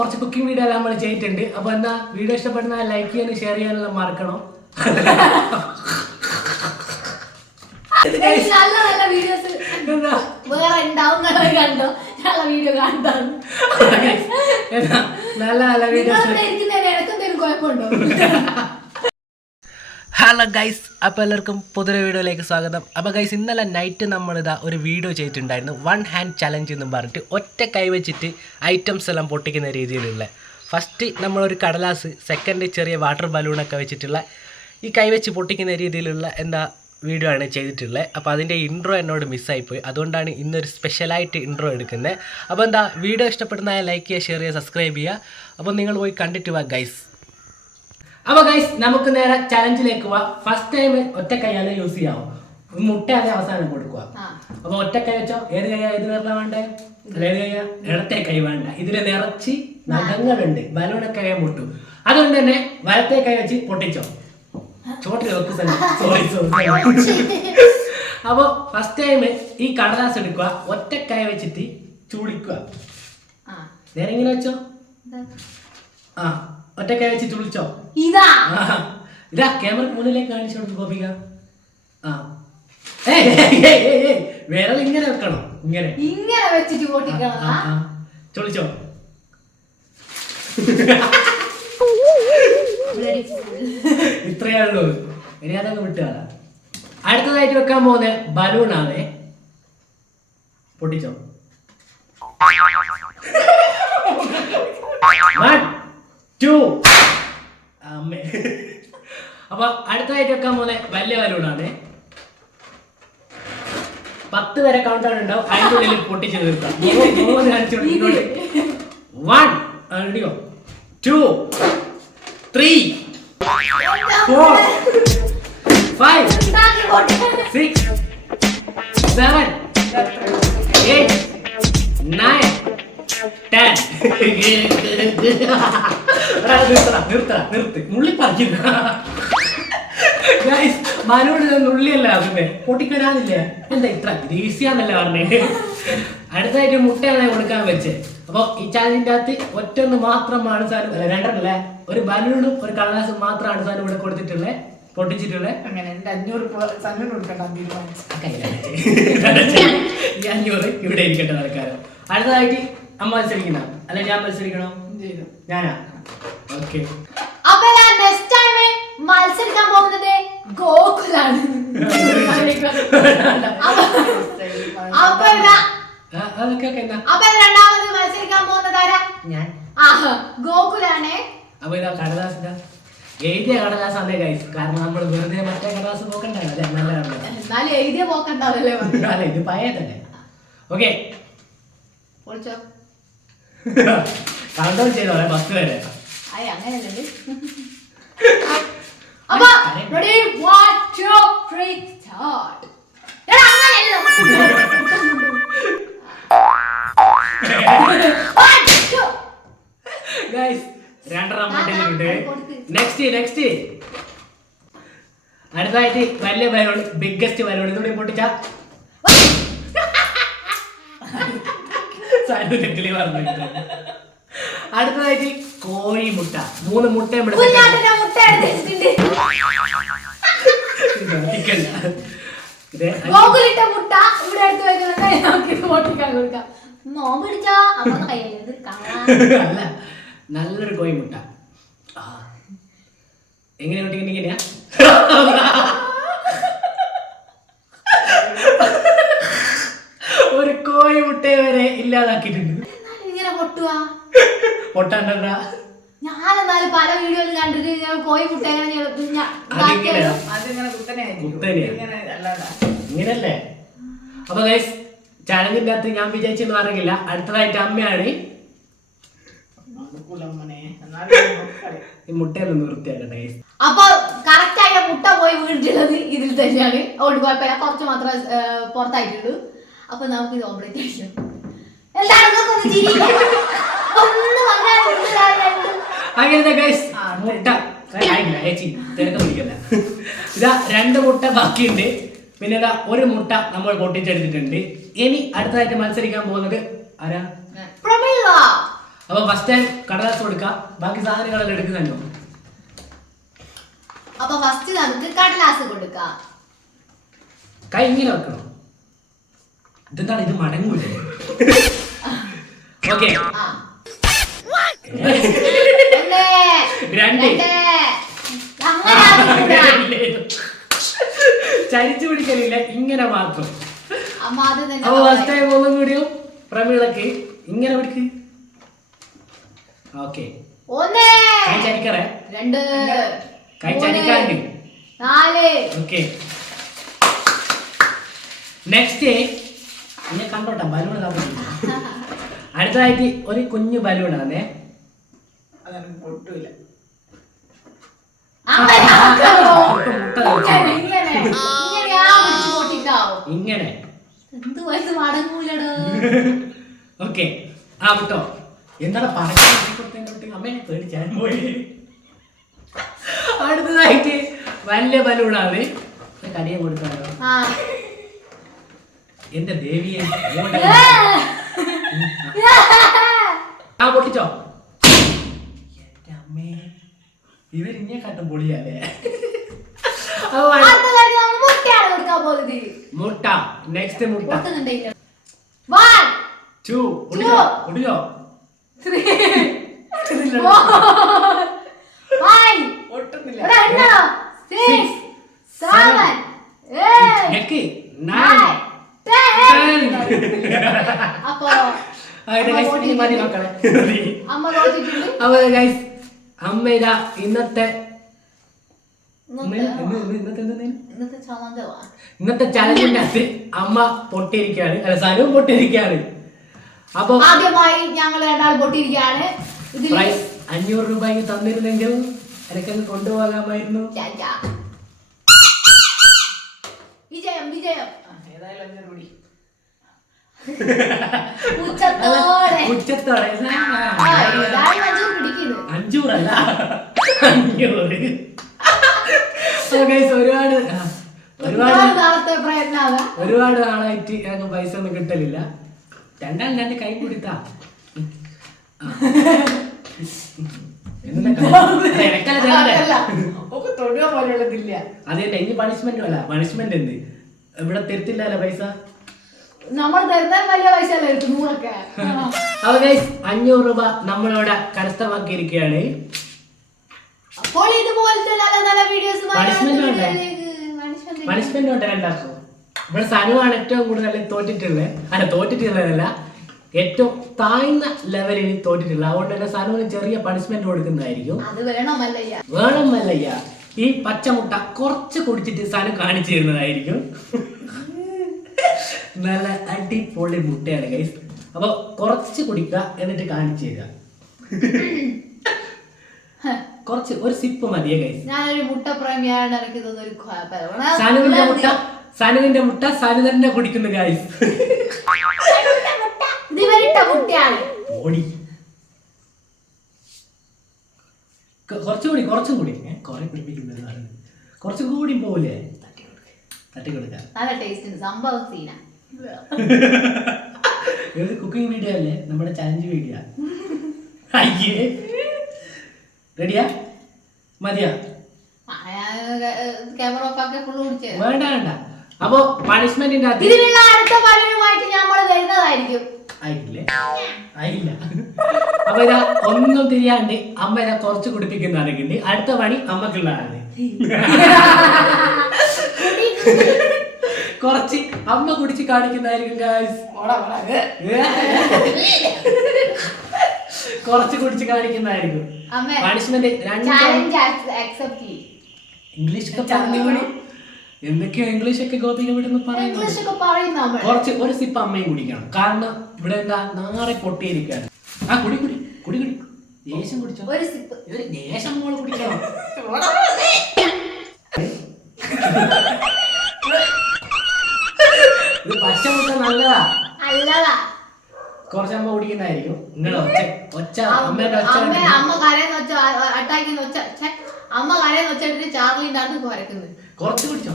കുറച്ച് cooking video എല്ലാം നമ്മൾ ചെയ്തിട്ടുണ്ട്. അപ്പോൾ എന്താ വീഡിയോ ഇഷ്ടപ്പെടുന്ന ലൈക്ക് ചെയ്യാനും ഷെയർ ചെയ്യാനെല്ലാം മറക്കണം. നല്ല വീഡിയോസ് വേറെ ഉണ്ടാവും, കണ്ടോ നല്ല വീഡിയോ കാണാൻ. നല്ല നല്ല വീഡിയോസ്. കുഴപ്പമുണ്ടോ? ഹലോ ഗൈസ്, അപ്പോൾ എല്ലാവർക്കും പുതിയ വീഡിയോയിലേക്ക് സ്വാഗതം. അപ്പോൾ ഗൈസ്, ഇന്നലെ നൈറ്റ് നമ്മളിതാ ഒരു വീഡിയോ ചെയ്തിട്ടുണ്ടായിരുന്നു, 1 ഹാൻഡ് ചലഞ്ച് എന്നും പറഞ്ഞിട്ട് ഒറ്റ കൈ വെച്ചിട്ട് ഐറ്റംസ് എല്ലാം പൊട്ടിക്കുന്ന രീതിയിലുള്ള. ഫസ്റ്റ് നമ്മളൊരു കടലാസ്, സെക്കൻഡ് ചെറിയ വാട്ടർ ബലൂണൊക്കെ വെച്ചിട്ടുള്ള ഈ കൈ വെച്ച് പൊട്ടിക്കുന്ന രീതിയിലുള്ള വീഡിയോ ആണ് ചെയ്തിട്ടുള്ളത്. അപ്പോൾ അതിൻ്റെ ഇൻട്രോ എന്നോട് മിസ്സായിപ്പോയി, അതുകൊണ്ടാണ് ഇന്നൊരു സ്പെഷ്യലായിട്ട് ഇൻട്രോ എടുക്കുന്നത്. അപ്പോൾ വീഡിയോ ഇഷ്ടപ്പെടുന്ന ലൈക്ക് ചെയ്യുക, ഷെയർ ചെയ്യുക, സബ്സ്ക്രൈബ് ചെയ്യുക. അപ്പോൾ നിങ്ങൾ പോയി കണ്ടിട്ട് വാ ഗൈസ്. അപ്പോൾ ഗൈസ്, നമുക്ക് നേരെ ചലഞ്ചിലേക്ക് പോവാം. ഫസ്റ്റ് ടൈം ഒറ്റ കൈയാണ് യൂസ് ചെയ്യാവും. മുട്ട അതേ അവസാനം കൊടുക്കുക. അപ്പോൾ ഒറ്റ കൈ വെച്ചോ. ഏത് കൈയാ? ഏത് പേരിലാണ് വേണ്ടേ? ഏത് കൈയാ? ഇടത്തെ കൈ വേണ്ട. ഇതിൽ നിറച്ച് നഖങ്ങളുണ്ട്, ബലൂണൊക്കെ കൈ പൊട്ടും. അതുകൊണ്ട് തന്നെ വലത്തെ കൈ വെച്ച് പൊട്ടിച്ചോ. ചോട്ടിൽ വെക്ക്. സോറി. അപ്പോൾ ഫസ്റ്റ് ടൈം ഈ കടലാസ് എടുക്കുക, ഒറ്റ കൈ വെച്ചിട്ട് ചൂളിക്കുക. നേരെ ഇങ്ങനെ വെച്ചോ. ഒറ്റ കൈ വെച്ച് ചുളിച്ചോ. ഇതാ ക്യാമറ മുന്നിലേക്ക് കാണിച്ചു കൊടുക്കും ഗോപിക. വിരൽ ഇങ്ങനെ വെക്കണം, ഇങ്ങനെ ഇങ്ങനെ വെച്ചിട്ട് ചുളിച്ചോ. ഇത്രയേ ഉള്ളൂ. ഇനി അതൊക്കെ വിട്ടുകാല. അടുത്തതായിട്ട് വെക്കാൻ പോകുന്ന ബലൂണാവേ. പൊട്ടിച്ചോ. 1 2. അമ്മേ. അപ്പൊ അടുത്തതായിട്ട് വെക്കാൻ പോകുന്ന വലിയ ബലൂണാണ്. 10 വരെ കൗണ്ട് ഡൗൺ ഉണ്ടാവും, അതിൻ്റെ ഉള്ളിൽ പൊട്ടിച്ച് തീർക്കാം. 1 2 3 4 5 6 7 8 9 10. നിർത്ത് നുള്ളി പറിക്കുന്ന മനോട് നുള്ളിയല്ല അതിന്റെ പൊട്ടിക്കരാന്നില്ലേ. എന്താ ഇത്ര ഈസിയാന്നല്ല പറഞ്ഞേ. അടുത്തായിട്ട് മുട്ടയാണ് കൊടുക്കാൻ വെച്ചേ. അപ്പൊ ഈ ചാനലിന്റെ അകത്ത് ഒറ്റൊന്ന് മാത്രമാണ് സാധനം, അല്ല രണ്ടെണ്ണല്ലേ, ഒരു ബലൂണും ഒരു കടലാസും മാത്രമാണ് സാധനം ഇവിടെ കൊടുത്തിട്ടുള്ളത്, പൊട്ടിച്ചിട്ടുള്ളത്. അങ്ങനെ 500 ഈ 500 ഇവിടെ ഇരിക്കട്ടെ ആൾക്കാരോ. അടുത്തതായിട്ട് അമ്മ മത്സരിക്കുന്ന, അല്ലെ ഞാൻ മത്സരിക്കണോ? ഞാനാ. ഓക്കെ. അപ്പൊ നെക്സ്റ്റ് ടൈം മത്സരിക്കാൻ പോകുന്നത് ഗോകുലാണ്. അപ്പൊ രണ്ടാമത് മത്സരിക്കാൻ പോകുന്നത് ആരാ? ഞാൻ. ഗോകുലാണ്. അപ്പൊ ഇതാ കടലാസ്, എഴുതിയ കടലാസാണ് ഗൈസ്. കാരണം നമ്മൾ വെറുതെ മറ്റേ കടലാസ് പോക്കണ്ടല്ലോ, അല്ലെ? നല്ല കടലാസ്. എന്നാലും എഴുതിയ പോക്കണ്ടാവല്ലേ. അല്ല, ഇത് പഴയതല്ലേ. ഓക്കെ, കൗണ്ട് ഡൗൺ ചെയ്തോ 10 വരെ. അങ്ങനെയല്ലേ. അപ്പൊ ready 1 2 3 start. ഗൈസ്, രണ്ടെണ്ണം പൊട്ടിച്ചിട്ടുണ്ട്. നെക്സ്റ്റ് അടുത്തായിട്ട് വലിയ ബലൂൺ, ബിഗ്ഗസ്റ്റ് ബലൂൺ. ഇതുകൂടി പൊട്ടിച്ച അടുത്തതായിട്ട് കോഴിമുട്ട. 3 മുട്ടയും അല്ല, നല്ലൊരു കോഴിമുട്ട. എങ്ങനെ പൊട്ടിക്കണെങ്ങനെയാ? ഒരു കോഴിമുട്ടയെ വരെ ഇല്ലാതാക്കിയിട്ടുണ്ട്. പൊട്ടാണ്ടാ. ഞാനെന്നാലും പല വീഡിയോയിൽ കണ്ടിട്ട് കോഴി മുട്ട ഇങ്ങനല്ലേ. അപ്പൊ ഗൈസ്, ചാനലിന്റെ അകത്ത് ഞാൻ വിജയിച്ചെന്ന് പറഞ്ഞില്ല. അടുത്തതായിട്ട് അമ്മയാണ്. ഈ മുട്ടയൊന്നും വൃത്തിയാക്കട്ടെ. അപ്പൊ കറക്റ്റ് ആയ മുട്ട പോയി വീണിട്ടുള്ളത് ഇതിൽ തന്നെയാണ്. അതുകൊണ്ട് കുഴപ്പമില്ല, കുറച്ച് മാത്രമേ പുറത്തായിട്ടുള്ളൂ. അപ്പൊ നമുക്ക് ഇത് ഓംലെറ്റ് കഴിക്കാം. അങ്ങനത്തെ ഗൈസ്, മുട്ട ഇതാ 2 മുട്ട ബാക്കിയുണ്ട്. പിന്നെ ഇതാ 1 മുട്ട നമ്മൾ പൊട്ടിച്ചെടുത്തിട്ടുണ്ട്. ഇനി അടുത്തതായിട്ട് മത്സരിക്കാൻ പോകുന്നത് ആരാ? അപ്പൊ ഫസ്റ്റ് ടൈം കടലാസ് കൊടുക്കാം, ബാക്കി സാധനങ്ങളെല്ലാം എടുക്കുന്നുണ്ടോ? അപ്പൊ ഫസ്റ്റ് നമുക്ക് കടലാസ് കൊടുക്കാം. കൈ ഇങ്ങനെ വെക്കണം. ഇതെന്താണ് ഇത് മടങ്ങൂലേ? ഓക്കെ, ചരിച്ചു പിടിക്കലില്ല, ഇങ്ങനെ മാത്രം. അപ്പൊ ഫസ്റ്റ് ടൈം ഒന്നും കൂടിയും പ്രമീളക്ക് ഇങ്ങനെ പിടിക്ക്. ഓക്കെ, കൈ ചരിക്കറേ, കൈ ചരിക്കാണ്ട്. ഓക്കെ, നെക്സ്റ്റ് ഇന്നെ കണ്ടോട്ടെ, ബലൂൺ അടുത്തതായിട്ട് ഒരു കുഞ്ഞു ബലൂൺ ആണേ. അതാണ് പൊട്ടൂല. ഇങ്ങനെ ഓക്കെ. ആ വിട്ടോ, എന്താണ് പറഞ്ഞു അമ്മേനെ പേടിച്ചാൻ പോയി. അടുത്തതായിട്ട് വലിയ ബലൂണാണ്, കടിയെ കൊടുക്കാനോ എന്റെ ദേവിയെ. ആ പൊട്ടിച്ചോ. എന്റെ അമ്മേ, ഇവരിഞ്ഞെ കട്ടും പൊളിയല്ലേ. മുട്ട, നെക്സ്റ്റ് മുട്ട. 1 2 കുടിച്ചോ, കുടിച്ചോ. 3 4 ഒട്ടുന്നില്ല. 6 7 8 9 10. അപ്പൊ അമ്മ ഇതാ ഇന്നത്തെ ചലഞ്ചിന്റെ അകത്ത് അമ്മ പൊട്ടിയിരിക്കുകയാണ്, അല്ല സനവും പൊട്ടിയിരിക്കുകയാണ്. അപ്പൊ ആദ്യമായി ഞങ്ങൾ രണ്ടാൾ പൊട്ടിയിരിക്കുകയാണ്. 500 രൂപയ്ക്ക് തന്നിരുന്നെങ്കിൽ എനിക്കങ്ങ് കൊണ്ടുപോകാമായിരുന്നു. വിജയം വിജയം. ഏതായാലും 500 കൂടി ഉച്ചത്തോടെ 500 ഒരുപാട് നാളായിട്ട് ഞങ്ങൾക്ക് പൈസ ഒന്നും കിട്ടലില്ല. രണ്ട് കൈ കൊടുത്താ അതെന്നെ ഇനി പണിഷ്മെന്റും അല്ല. പണിഷ്മെന്റ് എന്ത് ഇവിടെ തരത്തില്ലല്ലോ പൈസ. നമ്മൾ തരുന്ന വലിയ പൈസ അല്ലേ 100 അപ്പൊ ഗൈസ് 500 രൂപ നമ്മളിവിടെ കരസ്ഥമാക്കിയിരിക്കുകയാണ്. അപ്പോൾ ഇതുപോലത്തെ നല്ല നല്ല വീഡിയോസ് പണിഷ്മെന്റ് ഉണ്ട് രണ്ടാക്കും. ഇവിടെ സനുവാണ് ഏറ്റവും കൂടുതൽ തോറ്റിട്ടുള്ളതല്ല, ഏറ്റവും താഴ്ന്ന ലെവലിൽ തോറ്റിട്ടുള്ളത്. അതുകൊണ്ട് തന്നെ സനുവിന് ചെറിയ പണിഷ്മെന്റ് കൊടുക്കുന്നതായിരിക്കും. വേണമല്ലയ്യ. ഈ പച്ചമുട്ട കുറച്ച് കുടിച്ചിട്ട് സനു കാണിച്ചു തരുന്നതായിരിക്കും. നല്ല അടിപൊളി മുട്ടയാണ് ഗൈസ്. അപ്പൊ കുറച്ച് കുടിക്കുക, എന്നിട്ട് കാണിച്ചു തരിക. കുറച്ച് ഒരു സിപ്പ് മതിയേ ഗൈസ്. ഞാനൊരു മുട്ട പ്രേമിയാണ്. സനുവിന്റെ മുട്ട സനു തന്നെ കുടിക്കുന്നു ഗൈസ്. കുറച്ചും കൂടി കുറെ കുടിപ്പിക്കുന്നത് കുറച്ചും കൂടി പോവില്ലേ? തട്ടി കൊടുക്കാം. നല്ല ടേസ്റ്റ് സംഭവം സീന. ഇത് കുക്കിംഗ് വീഡിയോ അല്ലേ, നമ്മുടെ ചലഞ്ച് വീഡിയോ. അയ്യേ, റെഡിയാ? മതിയാ? ക്യാമറ ഓഫ് ആക്കി ഫുൾ കുടിച്ചു. വേണ്ട വേണ്ട. അപ്പൊ പണിഷ്മെന്റിന്റെ അടുത്ത പണിയുമായിട്ട് നമ്മൾ വരുന്നതായിരിക്കും. ആയില്ല. അപ്പൊ ഇതാ ഒന്നും തിരിയാണ്ട് അമ്മ ഇതാ കുറച്ച് കുടിപ്പിക്കുന്നതാണെങ്കിൽ അടുത്ത പണി അമ്മക്കുള്ളതാണ്. കുറച്ച് അമ്മ കുടിച്ച് കാണിക്കുന്നതായിരിക്കും ഗൈസ്. കുറച്ച് കുടിച്ച് കാണിക്കുന്നതായിരിക്കും പണിഷ്മെന്റ്. ഇംഗ്ലീഷ് ഒക്കെ പറഞ്ഞു, എന്തൊക്കെയോ ഇംഗ്ലീഷ് ഒക്കെ ഗോപിനെ വിടുന്ന് പറയുന്നു. കുറച്ച് ഒരു സിപ്പ് അമ്മയും കുടിക്കണം, കാരണം ഇവിടെ എന്താ നാളെ പൊട്ടിയിരിക്കാണ്. ആ കുടി കുടി കുടി കുടി ദേശം കുടിച്ചോ. ഒരു സിപ്പ് ദേശം മോള് കുടിക്കണം. ഇത് പച്ചമുട്ട നല്ലതാ. കുറച്ചമ്മ കുടിക്കുന്നതായിരിക്കും. നിങ്ങൾ ഒച്ച അമ്മേന്റെ അമ്മ കരയെന്ന് വെച്ച അട്ടാക്കിന്ന് വെച്ച അമ്മ കരയെന്ന് വെച്ചിട്ട് ചാർലിന്റെ അടുത്ത് കുരക്കുന്നത്. കുറച്ച് കുടിച്ചോ.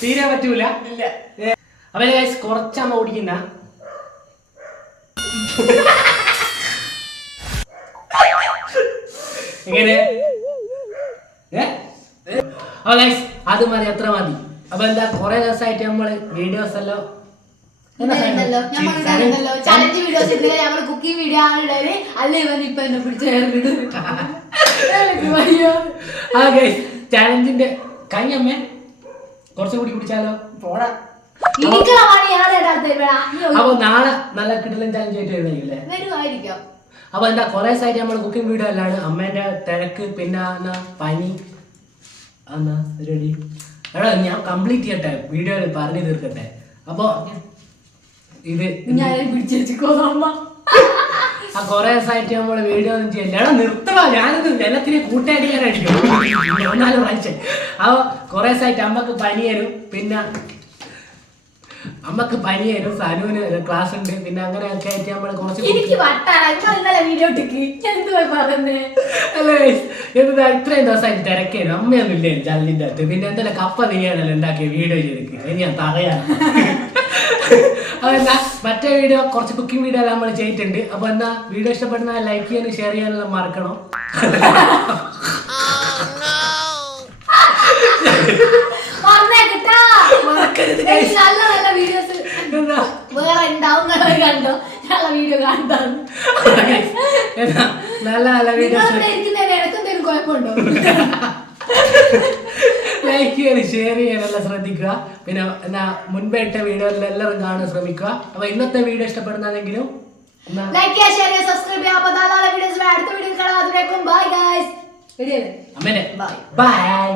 തീരെ പറ്റൂല. അപ്പൊ ഗൈസ് കുറച്ചമ്മ കുടിക്കുന്ന എങ്ങനെ അപ്പൊ ഗൈസ് അത് മതി, അത്ര മതി. അപ്പൊ എന്താ കൊറേ ദിവസമായിട്ട് നമ്മള് വീഡിയോസ് എല്ലാം ചലഞ്ച് വീഡിയോസ് നമ്മള് കുക്കിംഗ് വീഡിയോ ആണ് ഇടല്. അല്ലേ ഇവൻ ഇപ്പൊ എന്നെ പിടിച്ചു ചാലഞ്ചിന്റെ കഴിഞ്ഞമ്മേ കുറച്ചും കൂടി കുടിച്ചാലോ? പോടാ. എനിക്കുള്ള പണിയാണ് അപ്പൊ നാളെ നല്ല കിടലൻ ചാലഞ്ച് ആയിട്ട് വരുന്നില്ലേ? വരുമായിരിക്കാം. അപ്പൊ എന്താ കൊറേ ദിവസമായിട്ട് നമ്മള് കുക്കിംഗ് വീഡിയോ അല്ലാണ്. അമ്മേന്റെ തിരക്ക്, പിന്നെ എന്നാ പനി, എന്നാ റെഡി. എടാ ഞാൻ കംപ്ലീറ്റ് ചെയ്യട്ടെ, വീഡിയോയിൽ പറഞ്ഞു തീർക്കട്ടെ. അപ്പൊ ഇത് ഞാൻ പിടിച്ചേച്ചിക്കോ അമ്മ. ആ കൊറേ ദിവസമായിട്ട് നമ്മള് വീഡിയോ ഒന്നും ചെയ്യില്ല. എടാ നിർത്തവാ, ഞാനിത് വെള്ളത്തിന് കൂട്ടടിക്കാനായിരിക്കും 4 പ്രാവശ്യം. അപ്പൊ കൊറേ ദിവസമായിട്ട് അമ്മക്ക് പനിയരും, പിന്നെ അമ്മക്ക് പനിയരും, സനുവിന് ക്ലാസ് ഉണ്ട്, പിന്നെ അങ്ങനെയൊക്കെ ആയിട്ട് നമ്മള് കുറച്ച് എനിക്ക് വീഡിയോ പറയുന്നേ അല്ലേ എന്താ ഇത്രയും ദിവസമായിട്ട് തിരക്കേനും അമ്മയൊന്നും ഇല്ലേ ചലഞ്ചിന്റെ അകത്ത്. പിന്നെ എന്തായാലും കപ്പ നീയാണല്ലോ ഉണ്ടാക്കിയ വീഡിയോ ചെയ്തിട്ട് ഞാൻ തറയാണ്. അതെന്താ മറ്റേ വീഡിയോ കുറച്ച് കുക്കിംഗ് വീഡിയോ എല്ലാം നമ്മൾ ചെയ്തിട്ടുണ്ട്. അപ്പൊ എന്താ വീഡിയോ ഇഷ്ടപ്പെടുന്ന ലൈക്ക് ചെയ്യാനും ഷെയർ ചെയ്യാനെല്ലാം മറക്കണം. നല്ല വീഡിയോസ് വേറെ ഉണ്ടാവും. കണ്ടോ നല്ല വീഡിയോ കണ്ടോ? നല്ല നല്ല വീഡിയോസ് എനിക്കെന്തെങ്കിലും കുഴപ്പമുണ്ടോ? ലൈക്ക് ചെയ്യാനും ഷെയർ ചെയ്യാനെല്ലാം ശ്രദ്ധിക്കുക. പിന്നെ എന്നാ മുൻപേ ഇട്ട വീഡിയോയിൽ എല്ലാവരും കാണാൻ ശ്രമിക്കുക. അപ്പൊ ഇന്നത്തെ വീഡിയോ ഇഷ്ടപ്പെടുന്നതെങ്കിലും ലൈക്ക് ചെയ്യുക, ഷെയർ ചെയ്യുക, സബ്സ്ക്രൈബ് ചെയ്യുക. അപ്പൊ നല്ല വീഡിയോസ് അടുത്ത വീഡിയോ കാണാം. അതുവരേക്കും ബൈ ഗൈസ്. അമ്മേനെ ബൈ.